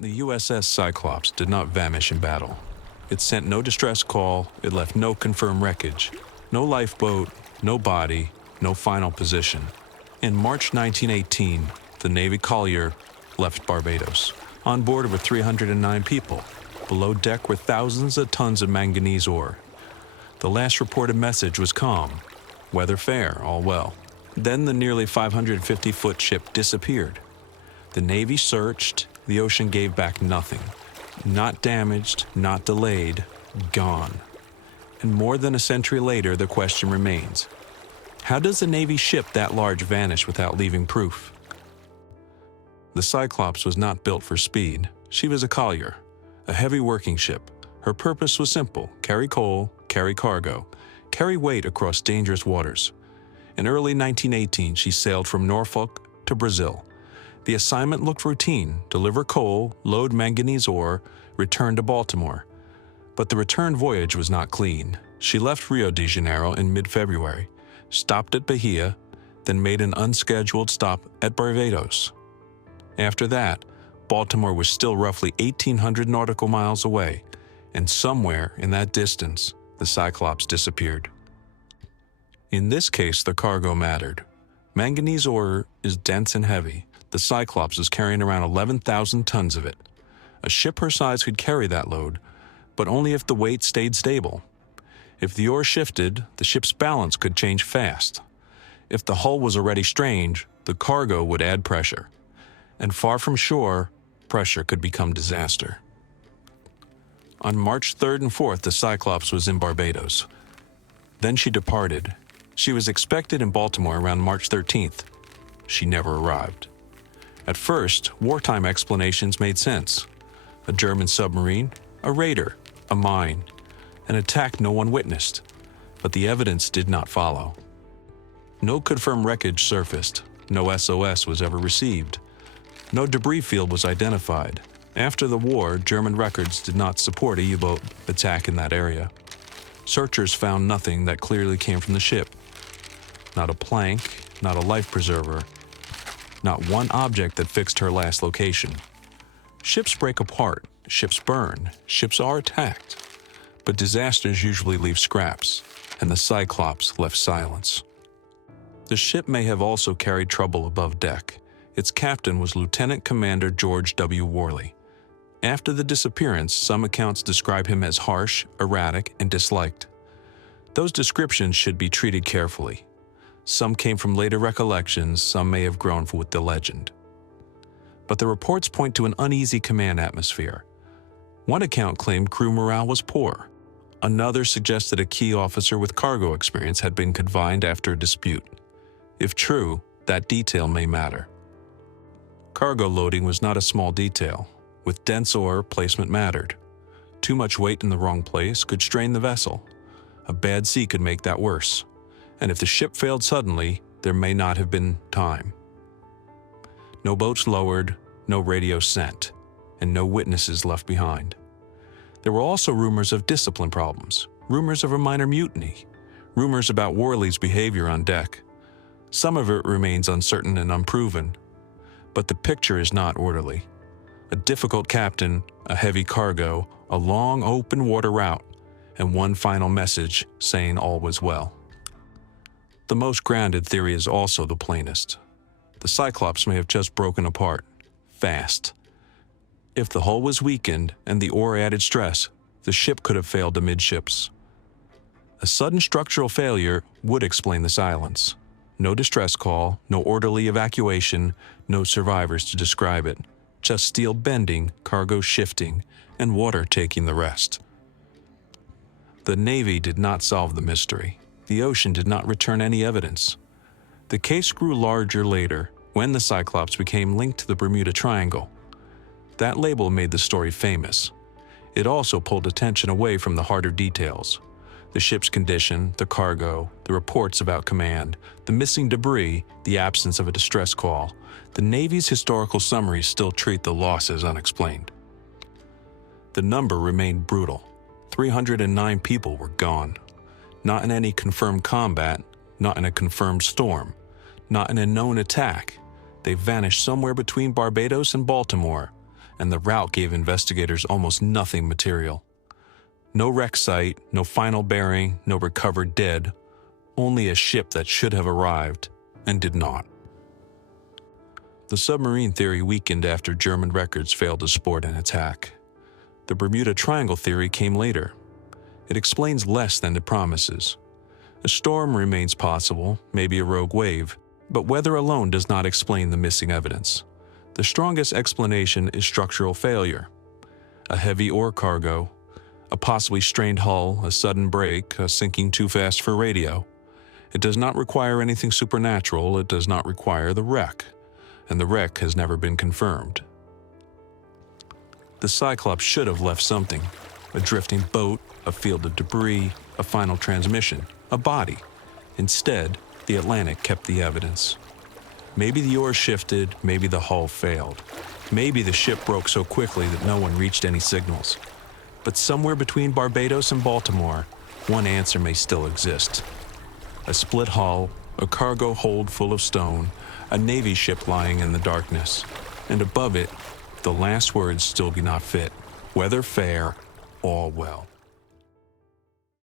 The USS Cyclops did not vanish in battle. It sent no distress call, it left no confirmed wreckage, no lifeboat, no body, no final position. In March 1918, the Navy collier left Barbados. On board were 309 people. Below deck were thousands of tons of manganese ore. The last reported message was calm. Weather fair, all well. Then the nearly 550-foot ship disappeared. The Navy searched, the ocean gave back nothing. Not damaged, not delayed, gone. And more than a century later, the question remains: how does a Navy ship that large vanish without leaving proof? The Cyclops was not built for speed. She was a collier, a heavy working ship. Her purpose was simple: carry coal, carry cargo, carry weight across dangerous waters. In early 1918, she sailed from Norfolk to Brazil. The assignment looked routine: deliver coal, load manganese ore, return to Baltimore. But the return voyage was not clean. She left Rio de Janeiro in mid-February, stopped at Bahia, then made an unscheduled stop at Barbados. After that, Baltimore was still roughly 1,800 nautical miles away, and somewhere in that distance, the Cyclops disappeared. In this case, the cargo mattered. Manganese ore is dense and heavy. The Cyclops was carrying around 11,000 tons of it. A ship her size could carry that load, but only if the weight stayed stable. If the ore shifted, the ship's balance could change fast. If the hull was already strained, the cargo would add pressure. And far from shore, pressure could become disaster. On March 3rd and 4th, the Cyclops was in Barbados. Then she departed. She was expected in Baltimore around March 13th. She never arrived. At first, wartime explanations made sense. A German submarine, a raider, a mine, an attack no one witnessed. But the evidence did not follow. No confirmed wreckage surfaced. No SOS was ever received. No debris field was identified. After the war, German records did not support a U-boat attack in that area. Searchers found nothing that clearly came from the ship. Not a plank, not a life preserver, not one object that fixed her last location. Ships break apart, ships burn, ships are attacked. But disasters usually leave scraps, and the Cyclops left silence. The ship may have also carried trouble above deck. Its captain was Lieutenant Commander George W. Worley. After the disappearance, some accounts describe him as harsh, erratic, and disliked. Those descriptions should be treated carefully. Some came from later recollections, some may have grown with the legend. But the reports point to an uneasy command atmosphere. One account claimed crew morale was poor. Another suggested a key officer with cargo experience had been confined after a dispute. If true, that detail may matter. Cargo loading was not a small detail. With dense ore, placement mattered. Too much weight in the wrong place could strain the vessel. A bad sea could make that worse. And if the ship failed suddenly, there may not have been time. No boats lowered, no radio sent, and no witnesses left behind. There were also rumors of discipline problems, rumors of a minor mutiny, rumors about Worley's behavior on deck. Some of it remains uncertain and unproven, but the picture is not orderly. A difficult captain, a heavy cargo, a long open water route, and one final message saying all was well. The most grounded theory is also the plainest. The Cyclops may have just broken apart, fast. If the hull was weakened and the ore added stress, the ship could have failed amidships. A sudden structural failure would explain the silence. No distress call, no orderly evacuation, no survivors to describe it. Just steel bending, cargo shifting, and water taking the rest. The Navy did not solve the mystery. The ocean did not return any evidence. The case grew larger later, when the Cyclops became linked to the Bermuda Triangle. That label made the story famous. It also pulled attention away from the harder details. The ship's condition, the cargo, the reports about command, the missing debris, the absence of a distress call. The Navy's historical summaries still treat the loss as unexplained. The number remained brutal. 309 people were gone. Not in any confirmed combat, not in a confirmed storm, not in a known attack. They vanished somewhere between Barbados and Baltimore, and the route gave investigators almost nothing material. No wreck site, no final bearing, no recovered dead, only a ship that should have arrived and did not. The submarine theory weakened after German records failed to support an attack. The Bermuda Triangle theory came later. It explains less than it promises. A storm remains possible, maybe a rogue wave, but weather alone does not explain the missing evidence. The strongest explanation is structural failure. A heavy ore cargo, a possibly strained hull, a sudden break, a sinking too fast for radio. It does not require anything supernatural, it does not require the wreck, and the wreck has never been confirmed. The Cyclops should have left something: a drifting boat, a field of debris, a final transmission, a body. Instead, the Atlantic kept the evidence. Maybe the oars shifted, maybe the hull failed. Maybe the ship broke so quickly that no one reached any signals. But somewhere between Barbados and Baltimore, one answer may still exist. A split hull, a cargo hold full of stone, a Navy ship lying in the darkness. And above it, the last words still do not fit. Weather fair, all well.